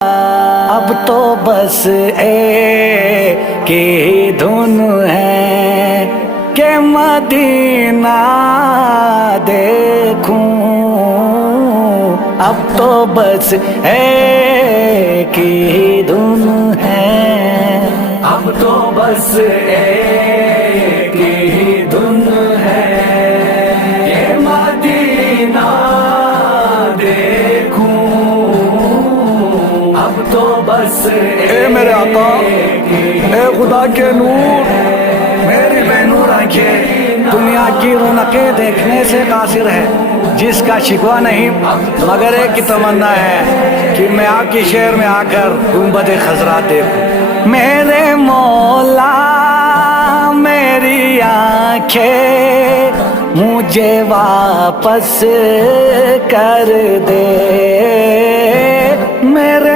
अब तो बस एक ही धुन है कि मदीना देखूं। अब तो बस एक ही धुन है, अब तो बस एक ही धुन है कि मदीना देखूं। अब तो बस ए मेरे आका, ए खुदा के नूर, मेरी बेनूर आंखें दुनिया की रौनकें देखने से कासिर है। जिसका शिकवा नहीं मगर एक की तमन्ना है कि मैं आपके शहर में आकर गुंबद खजरा देखूं। मेरे मौला मेरी आंखें मुझे वापस कर दे। मेरे